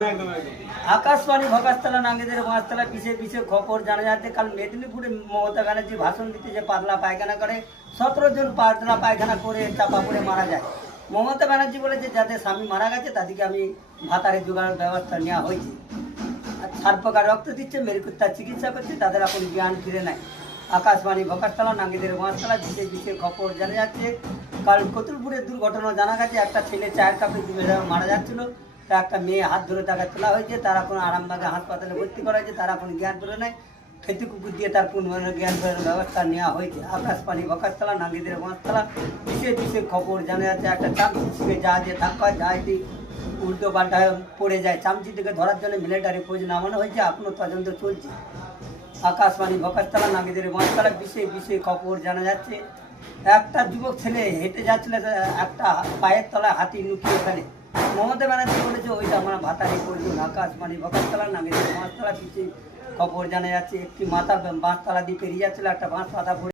আকাশবাণী ভকাশতলা নাঙ্গেদের বাঁশতলা পিছিয়ে পিছিয়ে খবর জানা যাচ্ছে কাল মেদিনীপুরে মমতা ব্যানার্জি ভাষণ দিতে যে পাতলা পায়খানা করে 17 জন পাতলা পায়খানা করে চাপা পড়ে মারা যায়। মমতা ব্যানার্জি বলেছে যাদের স্বামী মারা গেছে তাদেরকে আমি ভাতারে জোগাড়ের ব্যবস্থা নেওয়া হয়েছে। আর 4 প্রকার রক্ত দিচ্ছে, মেরুকুত্তার চিকিৎসা করছে, তাদের এখন জ্ঞান ফিরে নেয়। আকাশবাণী ভকাশতলা নাঙ্গেদের বাঁশতলা পিছিয়ে পিছিয়ে খবর জানা যাচ্ছে কাল কতুলপুরের দুর্ঘটনা জানা গেছে। একটা ছেলে চায়ের কাপে ডুবে মারা যাচ্ছিল, একটা মেয়ে হাত ধরে তাকে তোলা হয়েছে, তারা কোনো আরামবাগে হাসপাতালে ভর্তি করা হয়েছে, তারা কোনো জ্ঞান ফেরে নেয়। খেতে কুকুর দিয়ে তার কোনো জ্ঞান ফেরানোর ব্যবস্থা নেওয়া হয়েছে। আকাশবাণী ভকাশতলা নাঙ্গেদের বাঁশতলা পিছিয়ে পিছিয়ে খবর জানা যাচ্ছে একটা চামচিকে জাহাজে ধাক্কা হয়, জাহাজটি উল্টো পাল্টা পড়ে যায়। চামচিটিকে ধরার জন্য মিলিটারি ফৌজ নামানো হয়েছে, এখনও তদন্ত চলছে। আকাশবাণী ভকাশতলা নাঙ্গেদের বাঁশতলা পিছিয়ে পিছিয়ে খবর জানা যাচ্ছে একটা যুবক ছেলে হেঁটে যাচ্ছিল, একটা পায়ের তলায় হাতি লুকিয়ে ফেলে। মমতা ব্যানার্জি বলেছে ওইটা আমরা ভাতারে করলাম। আকাশবাণী ভকাশতলা নাঙ্গেদের বাঁশতলা পিছিয়ে খবর জানা যাচ্ছে একটি মাথা বাঁশতলা দিয়ে পেরিয়ে যাচ্ছিল, একটা বাঁশ পাতা পড়ে